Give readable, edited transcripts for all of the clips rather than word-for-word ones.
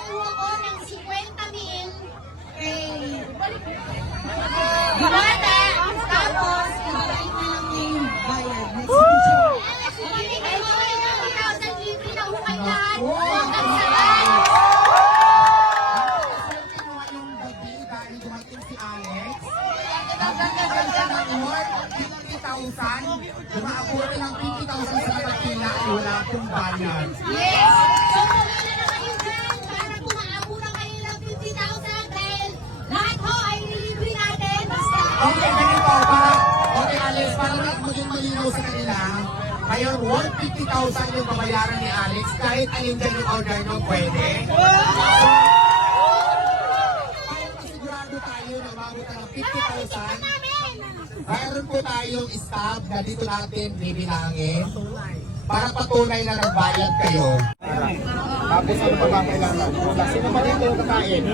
kukuha ko ng 50,000 kay Diwata. Tapos, ibabalik na lang yung bayad. Next picture. Ibigay ko kayo ng 1,000 libre na hukay lahat. Hanggang sa Kinuha yung gabi dahil dumating si Alex. Nagdagdagan siya ng award, 50,000. Dumaabot ng 50,000 sa kapatila ay wala akong bayad. yes! So, pumili na kayo dyan para kumaaburan kayo ng 50,000 dahil lahat ho ay nilibre natin. Basta Okay, ganito. Okay, Alex, para maging malinaw sa kanila, ngayon, 150,000 yung babayaran ni Alex. Kahit alin dyan yung order nyo, pwede. Para masigurado tayo na umabot na ng 50,000, mayroon po tayong stab na dito natin bibilangin para patunay na nagbayad kayo. Tapos ano pa ba kailangan? Sino ba dito yung kakain?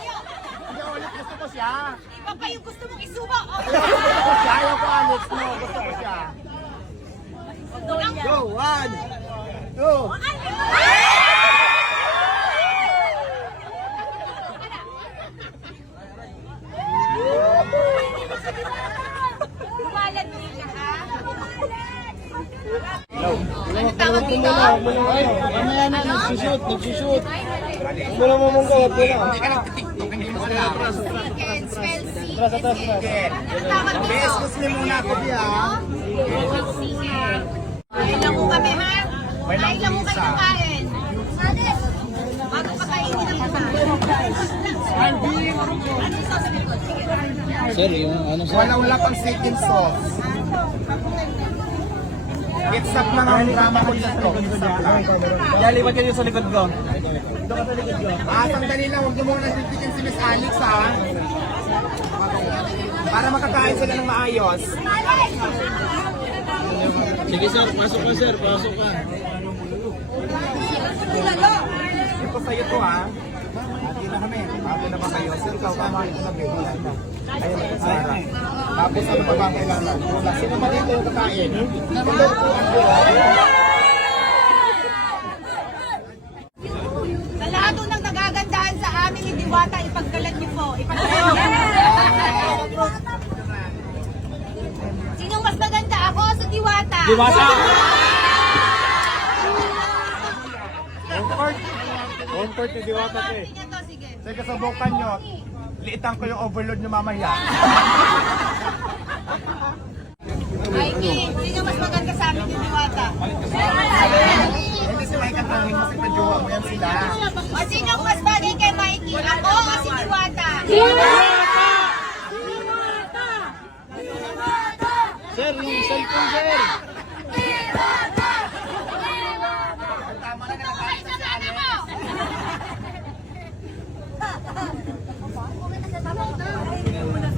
Gusto ko siya. iba pa yung gusto mong isubo. Ayaw ko, Alex. No, gusto ko siya. Go, 1, 2. Bumalan mo yun ha? Ano tawag dito? Mamaya na, nagsushoot. Mula mo mong kawat ko na. Hindi ka nag-tiktok, hindi mo sila. Chicken, spell C. Atras. Ano tawag dito? Bes, Muslim muna ako diya. Kain lang mo kami ha? Kain lang mo kayo ng kain. Bago pa kainin ang kumain. Ano yung sasabihin ko? Sige. Sir, yung ano sir? Walang lapang chicken sauce. It's up na ng drama ko dito. Lipat kayo sa likod ko. Sandali lang, huwag niyo muna titikin si Miss Alex ha. Para makakain sila ng maayos. Sige sir, pasok ka sir, pasok ka. Ito sa'yo to ha. Hindi na kami. Bago na ba kayo? Sir, ikaw kamahin ko na ba? Wala na. Ayun, Sara. Tapos ano pa ba kailangan? Sino ba dito yung kakain? Sa lahat ng nagagandahan sa amin ni Diwata, ipagkalat niyo po. Sinong mas maganda, ako o sa Diwata? Diwata! Comfort ni Diwata ko eh. Sige to, sige. Sa kasabukan nyo, liitan ko yung overload nyo mamaya. Mikey, sino mas maganda sa amin ni Diwata? Hindi sila ikatangin mo si Pajowa mo yan sila. O sinong mas bagay kay Mikey? Ako o si Diwata? Sir, yung cellphone sir. Tama na nakakain sa Alex.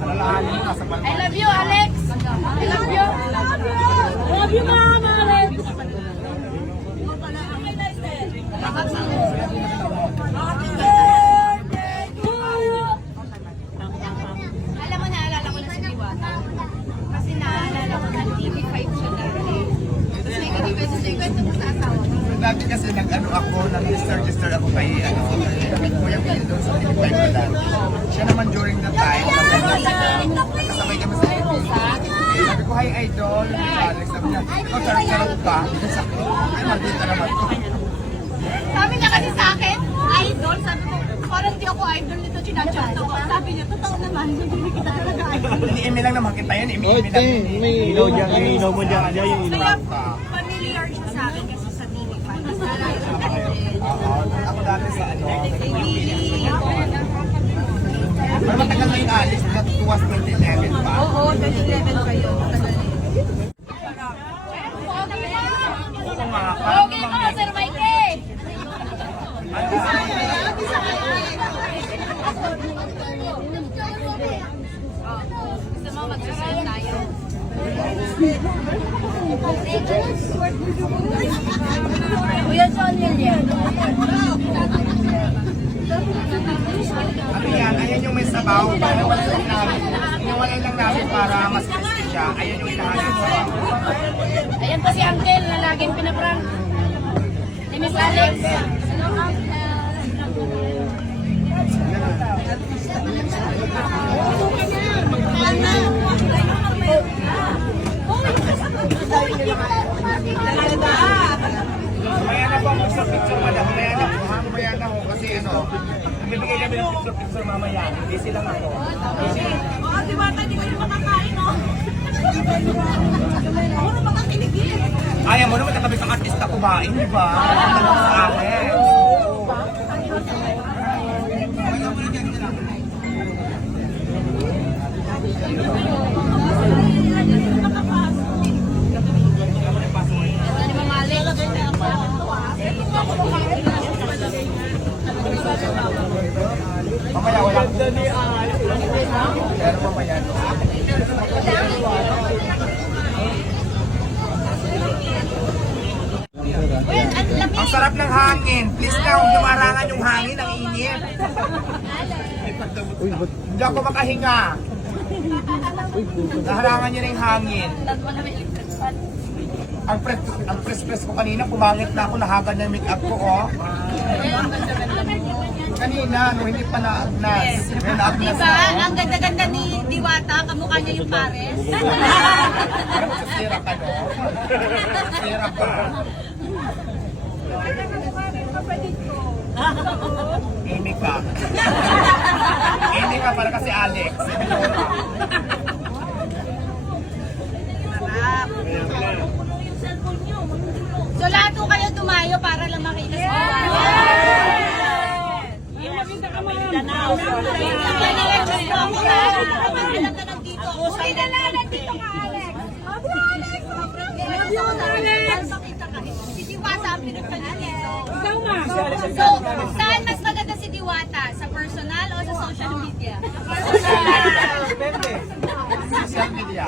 Alalahanin mo nasa balkon. I love you, Alex. I love you. Love you, Mama Alex. Alam mo, naalala ko na si Diwata. Kasi naalala ko na TV5 siya dati. Tapos may kanikwento siya. Kwento mo sa asawa ko. Dati kasi nag-ano ako, nag-register ako kay Kuya Will doon sa Pilipay ko dati. Siya naman during the time, kasabay kami sa Pilipay. Sabi ko, hi idol, Alex, sabi niya, ikaw charot ka? Sabi ko, ay maldita naman to. Sabi niya kasi sa akin, idol. Sabi ko, parang di ako idol nito. Chinachat ako. Sabi niya, totoo naman. Hindi kita talaga idol. Ini-email lang naman kita yan, Oh, email ito lang. may ilaw dyan, may ilaw mo dyan. Ayan yung ilaw. Kaya familiar siya sa akin kasi sa TV5. Mas nalayo ko Ako dati sa ano, Really? pero matagal na yung Alex, that was 2011 pa. Oo, 2011 kayo. Okay ka, Sir Mikey! Gusto mo magsusunod tayo? Kuya John William. Ano yan? Ayan yung may sabaw. Pinawalay lang namin. Pinawalay lang namin para mas crispy siya. Ayan yung inahanap sa sabaw. Ayan po si Uncle na laging pinaprank. Si Miss Alex. Mamaya na po ako sa picture, madam. Mamaya na ako kasi ano, bibigay kami ng picture mamaya. Hindi silang ako. Di ba? Hindi kayo makakain, no? Ako na makakiligin. Ayaw mo naman nakabi kang artista kumain, di ba? Sa akin. Ano Mama Alex? Mamaya wala ko. Pero mamaya no. Well, ang lamig. Ang sarap ng hangin. Please na, huwag yung marangan yung hangin. Ang init. Uy, ba't? Hindi ako makahinga. Naharangan niyo na yung hangin. Ang press ko kanina, pumangit na ako, nahagad na yung make-up ko, oh. Kanina, no, hindi pa naagnas. Ngayon, naagnas Diba? na, oh. Ang ganda-ganda ni Diwata, kamukha niya yung pares. Parang sasira ka, no? Sasira ka. Amy ka. Amy ka para kasi Alex. So lahat po kayo tumayo para lang makita si Diwata. Si Diwata ang pinagtanong dito. So, saan mas maganda si Diwata? Sa personal o sa social media? Social media.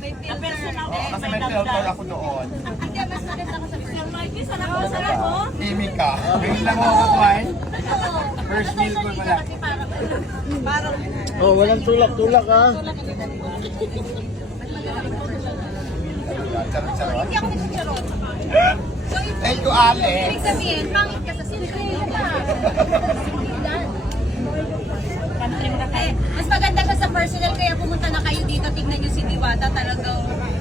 May personal. Kasi may filter ako doon. Hindi, mas maganda ko sa personal. Amy ka. Wait lang ako kumain. First meal ko pala. Parang Oh, walang tulak-tulak ha. Charot-charot. hindi ako nagsicharot. So, Thank you, Alex. ibig sabihin, pangit ka sa social media. Eh, mas maganda siya sa personal, kaya pumunta na kayo dito, tignan nyo si Diwata, talagang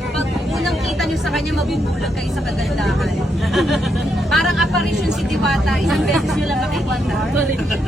pag unang kita nyo sa kanya, mabubulag kayo sa kagandahan. Parang apparition si Diwata, isang beses nyo lang makikita.